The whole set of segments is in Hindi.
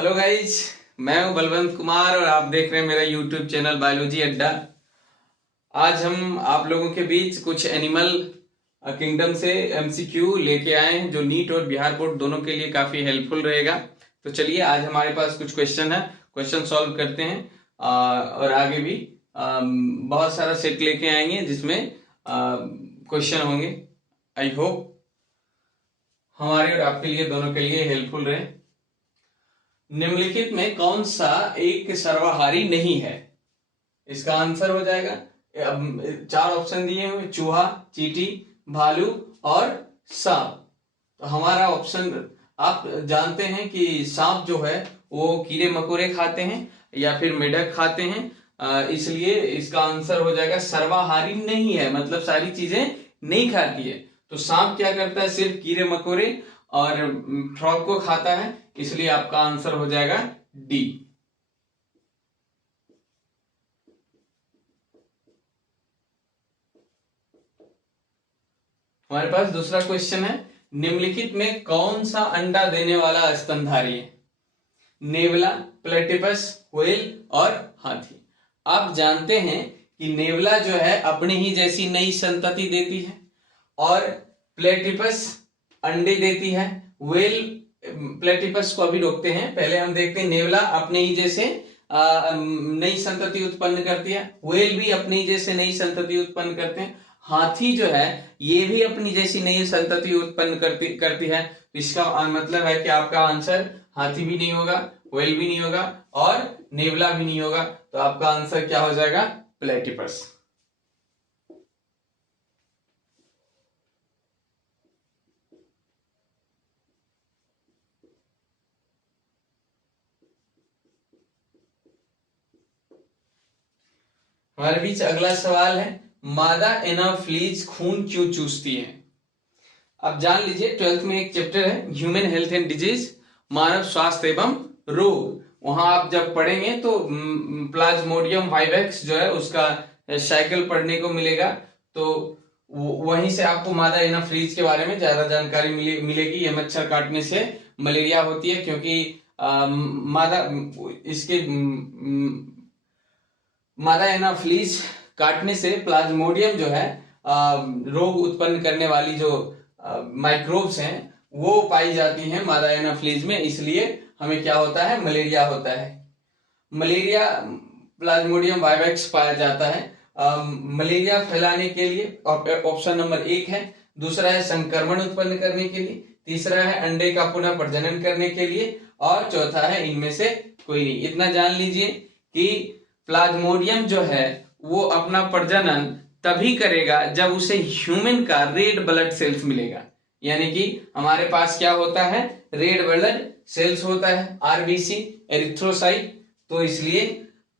हेलो गाइज, मैं हूं बलवंत कुमार और आप देख रहे हैं मेरा यूट्यूब चैनल बायोलॉजी अड्डा। आज हम आप लोगों के बीच कुछ एनिमल किंगडम से एमसीक्यू लेके आए हैं जो नीट और बिहार बोर्ड दोनों के लिए काफी हेल्पफुल रहेगा। तो चलिए आज हमारे पास कुछ क्वेश्चन है, क्वेश्चन सॉल्व करते हैं। और आगे भी बहुत सारा सेट लेके आएंगे जिसमें क्वेश्चन होंगे। आई होप हमारे और आपके लिए दोनों के लिए हेल्पफुल रहे। निम्नलिखित में कौन सा एक सर्वाहारी नहीं है? इसका आंसर हो जाएगा, चार ऑप्शन दिए हुए, चूहा, चींटी, भालू और सांप। तो हमारा ऑप्शन, आप जानते हैं कि सांप जो है वो कीड़े मकोड़े खाते हैं या फिर मेढक खाते हैं, इसलिए इसका आंसर हो जाएगा सर्वाहारी नहीं है, मतलब सारी चीजें नहीं खाती है। तो सांप क्या करता है? सिर्फ कीड़े मकोड़े और फ्रॉग को खाता है, इसलिए आपका आंसर हो जाएगा डी। हमारे पास दूसरा क्वेश्चन है, निम्नलिखित में कौन सा अंडा देने वाला स्तनधारी है? नेवला, प्लेटिपस, व्हेल और हाथी। आप जानते हैं कि नेवला जो है अपनी ही जैसी नई संतति देती है और प्लेटिपस अंडे देती है। व्हेल, प्लेटिपस को अभी रोकते हैं, पहले हम देखते हैं नेवला अपने ही जैसे नई संतति उत्पन्न करती है, व्हेल भी अपनी जैसे नई संतति उत्पन्न करते हैं, हाथी जो है ये भी अपनी जैसी नई संतति उत्पन्न करती है। तो इसका मतलब है कि आपका आंसर हाथी भी नहीं होगा, व्हेल भी नहीं होगा और नेवला भी नहीं होगा। तो आपका आंसर क्या हो जाएगा? प्लेटिपस। हमारे बीच अगला सवाल है, मादा एनाफिलीज खून क्यों चूसती है? अब जान लीजिए, 12th में एक चैप्टर है ह्यूमन हेल्थ एंड डिजीज, मानव स्वास्थ्य एवं रोग। वहां आप जब पढ़ेंगे तो प्लाज्मोडियम वाइवेक्स जो है उसका साइकिल पढ़ने को मिलेगा। तो वहीं से आपको मादा एनाफिलीज के बारे में ज्यादा जानकारी मिलेगी। ये मच्छर काटने से मलेरिया होती है, क्योंकि मादा एनाफिलीज काटने से प्लाज्मोडियम जो है रोग उत्पन्न करने वाली जो माइक्रोब्स हैं वो पाई जाती हैं मादा एनाफिलीज में, इसलिए हमें क्या होता है? मलेरिया होता है। मलेरिया प्लाज्मोडियम वाइवेक्स पाया जाता है। मलेरिया फैलाने के लिए ऑप्शन नंबर 1 है, दूसरा है संक्रमण उत्पन्न करने के लिए, तीसरा है अंडे का पुनः प्रजनन करने के लिए और चौथा है इनमें से कोई नहीं। इतना जान लीजिए कि प्लाज्मोडियम जो है वो अपना प्रजनन तभी करेगा जब उसे ह्यूमन का रेड ब्लड सेल्स मिलेगा। यानी कि हमारे पास क्या होता है? रेड ब्लड सेल्स होता है, आरबीसी, एरिथ्रोसाइट। तो इसलिए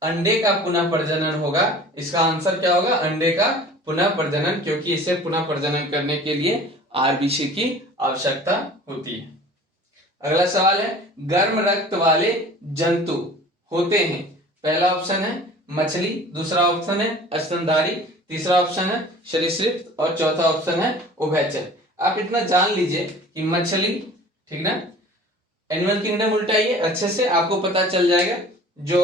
अंडे का पुनः प्रजनन होगा। इसका आंसर क्या होगा? अंडे का पुनः प्रजनन, क्योंकि इसे पुनः प्रजनन करने के लिए आरबीसी की आवश्यकता होती है। अगला सवाल है, गर्म रक्त वाले जंतु होते हैं? पहला ऑप्शन है मछली, दूसरा ऑप्शन है स्तनधारी, तीसरा ऑप्शन है सरीसृप और चौथा ऑप्शन है उभयचर। आप इतना जान लीजिए कि मछली, ठीक ना, एनिमल किंगडम उल्टाइए अच्छे से, आपको पता चल जाएगा। जो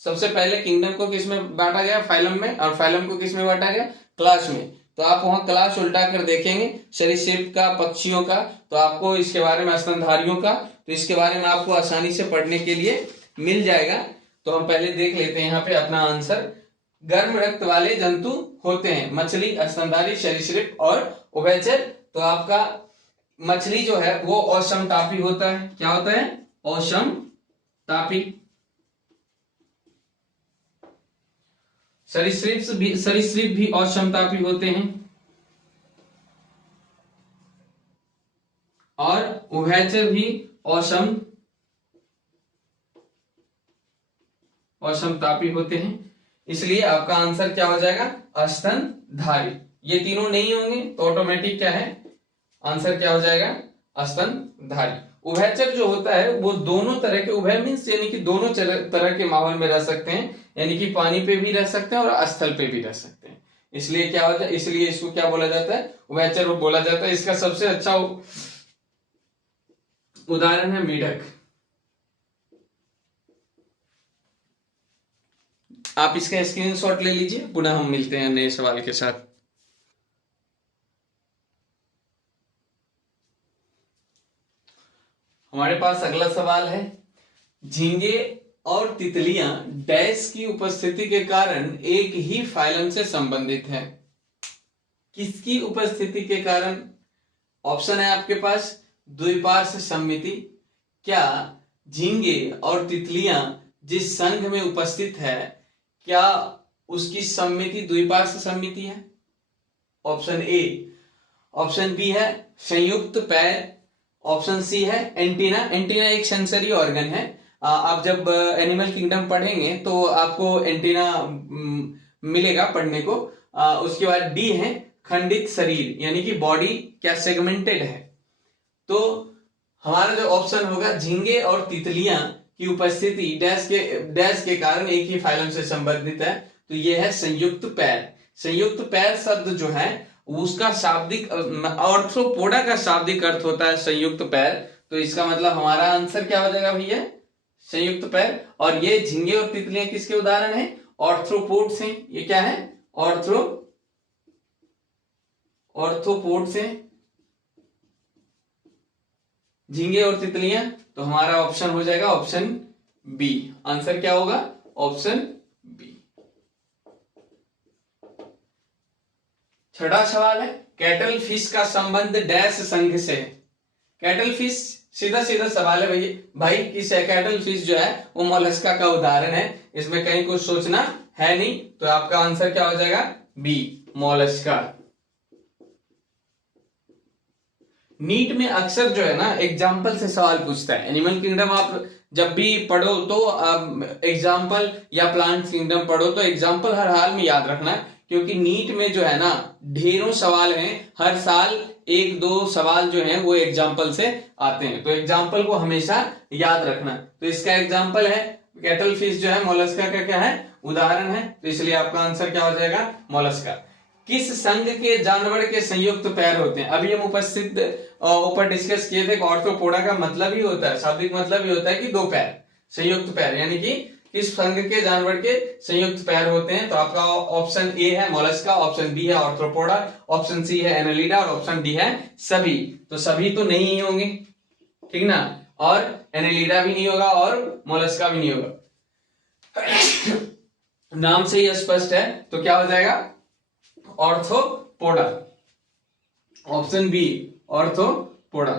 सबसे पहले किंगडम को किसमें बांटा गया? फाइलम में, और फाइलम को किसमें बांटा गया? क्लास में। तो आप वहां क्लास उल्टा कर देखेंगे, सरीसृप का, पक्षियों का, तो आपको इसके बारे में, स्तनधारियों का, तो इसके बारे में आपको आसानी से पढ़ने के लिए मिल जाएगा। तो हम पहले देख लेते हैं यहाँ पे अपना आंसर। गर्म रक्त वाले जंतु होते हैं मछली, स्तनधारी, सरीसृप और उभयचर। तो आपका मछली जो है वो औषमतापी होता है। क्या होता है? औषमतापी। सरीसृप भी औषमतापी होते हैं और उभयचर भी औषमतापी होते हैं। इसलिए आपका आंसर क्या हो जाएगा? स्तनधारी। ये तीनों नहीं होंगे तो ऑटोमेटिक क्या है? आंसर क्या हो जाएगा? स्तनधारी। उभयचर जो होता है वो दोनों तरह के, उभय मीन्स यानी कि दोनों तरह के माहौल में रह सकते हैं, यानी कि पानी पे भी रह सकते हैं और स्थल पे भी रह सकते हैं। इसलिए क्या होता है? इसलिए इसको क्या बोला जाता है? उभयचर बोला जाता है। इसका सबसे अच्छा उदाहरण है मेढक। आप इसका स्क्रीनशॉट ले लीजिए। पुनः हम मिलते हैं नए सवाल के साथ। हमारे पास अगला सवाल है, झींगे और तितलियां डैश की उपस्थिति के कारण एक ही फाइलम से संबंधित है। किसकी उपस्थिति के कारण? ऑप्शन है आपके पास द्विपार्श्व सममिति। क्या झींगे और तितलियां जिस संघ में उपस्थित है, क्या उसकी सममिति द्विपार्श्व सममिति है? Option A. ऑप्शन बी है संयुक्त पैर। ऑप्शन सी है एंटीना। एंटीना एक सेंसरी ऑर्गन है। आप जब एनिमल किंगडम पढ़ेंगे तो आपको एंटीना मिलेगा पढ़ने को। उसके बाद डी है खंडित शरीर, यानी कि बॉडी क्या सेगमेंटेड है। तो हमारा जो ऑप्शन होगा झींगे और तितलियां की उपस्थिति डैश के कारण एक ही फाइलम से संबंधित है, तो यह है संयुक्त पैर। संयुक्त पैर शब्द जो है उसका शाब्दिक ऑर्थ्रोपोडा का शाब्दिक अर्थ होता है संयुक्त पैर। तो इसका मतलब हमारा आंसर क्या हो जाएगा भैया? संयुक्त पैर। और ये झींगे और तितलियां किसके उदाहरण हैं? ऑर्थ्रोपोड्स हैं। ये क्या है? ऑर्थ्रोपोड्स हैं झींगे और तितलियां। तो हमारा ऑप्शन हो जाएगा ऑप्शन बी। आंसर क्या होगा? Option B. छठा सवाल है, कैटल फिश का संबंध डैश संघ से। कैटल फिश सीधा सीधा सवाल है भैया भाई, किस है? कैटल फिश जो है वो मोलस्का का उदाहरण है। इसमें कहीं कुछ सोचना है नहीं। तो आपका आंसर क्या हो जाएगा? B, Mollusca. नीट में अक्सर जो है ना एग्जाम्पल से सवाल पूछता है। एनिमल किंगडम आप जब भी पढ़ो तो एग्जाम्पल, या प्लांट किंगडम पढ़ो तो एग्जाम्पल हर हाल में याद रखना, क्योंकि नीट में जो है ना ढेरों सवाल हैं। हर साल एक दो सवाल जो हैं वो एग्जाम्पल से आते हैं। तो एग्जाम्पल को हमेशा याद रखना। तो इसका एग्जाम्पल है कैटल फिश जो है मोलस्का का क्या है? उदाहरण है। तो इसलिए आपका आंसर क्या हो जाएगा? मोलस्का। किस संघ के जानवर के संयुक्त पैर होते हैं? अभी हम ऊपर डिस्कस किए थे। ऑर्थ्रोपोडा का मतलब ही होता है, शाब्दिक मतलब ही होता है कि दो पैर, संयुक्त पैर, यानी कि किस संघ के जानवर के संयुक्त पैर होते हैं? तो आपका ऑप्शन ए है मोलस्का, ऑप्शन बी है ऑर्थ्रोपोडा, ऑप्शन सी है एनालिडा और ऑप्शन डी है सभी। तो सभी तो नहीं ही होंगे, ठीक ना, और एनालिडा भी नहीं होगा और मोलस्का भी नहीं होगा। नाम से ही स्पष्ट है। तो क्या हो जाएगा? ऑर्थ्रोपोडा। Option B, Arthropoda.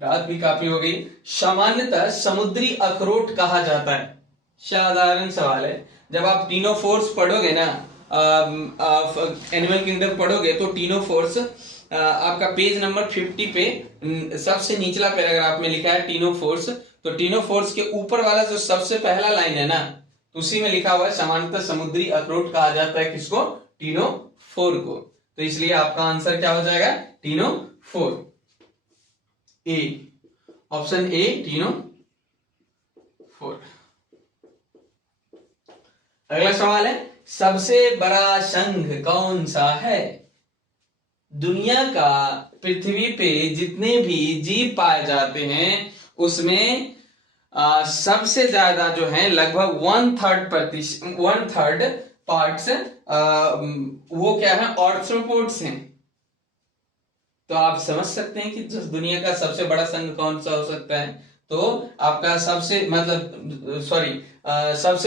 रात भी काफी हो गई। सामान्यतः समुद्री अखरोट कहा जाता है। साधारण सवाल है। जब आप टीनोफोर्स पढ़ोगे ना, एनिमल किंगडम पढ़ोगे तो टीनोफोर्स आपका पेज नंबर 50 पे सबसे निचला पैराग्राफ में लिखा है टीनोफोर्स। तो टीनोफोर्स के ऊपर वाला जो सबसे पहला लाइन है ना, उसी में लिखा हुआ है सामान्यतः समुद्री अखरोट कहा जाता है किसको? टीनोफोर को। तो इसलिए आपका आंसर क्या हो जाएगा? Ctenophore, A, option A, ctenophore. अगला सवाल है, सबसे बड़ा संघ कौन सा है? दुनिया का पृथ्वी पे जितने भी जीव पाए जाते हैं उसमें सबसे ज्यादा जो है लगभग 1/3 पार्ट्स वो क्या है? ऑर्थ्रोपोड्स हैं। तो आप समझ सकते हैं कि दुनिया का सबसे बड़ा संघ कौन सा हो सकता है। तो आपका सबसे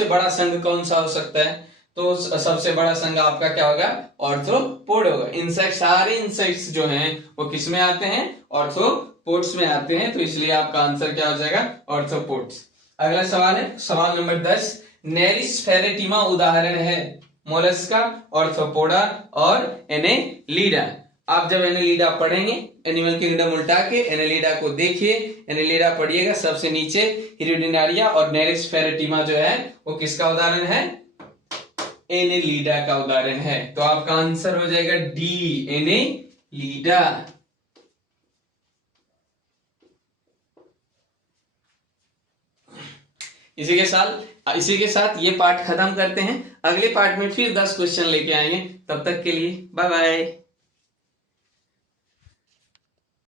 बड़ा संघ कौन सा हो सकता है? तो सबसे बड़ा संघ आपका क्या होगा? ऑर्थ्रोपोड होगा। इंसेक्ट, सारे इंसेक्ट्स जो हैं वो किस में आते हैं? ऑर्थ्रोपोड्स में आते हैं। तो इसलिए आपका आंसर क्या हो जाएगा? ऑर्थ्रोपोड्स। अगला सवाल है सवाल नंबर 10, नेरिस फेरेटिमा उदाहरण है मोलस्का, ऑर्थ्रोपोडा और एनेलिडा। आप जब एनेलिडा पढ़ेंगे, एनिमल किंगडम उल्टा के एनेलिडा को देखिए, एनेलिडा पढ़िएगा सबसे नीचे, हिरुडिनारिया, और नेरिस फेरेटिमा जो है वो किसका उदाहरण है? एनेलिडा का उदाहरण है। तो आपका आंसर हो जाएगा डी, एनेलिडा। इसी के साथ ये पार्ट खत्म करते हैं। अगले पार्ट में फिर 10 क्वेश्चन लेके आएंगे। तब तक के लिए बाय बाय।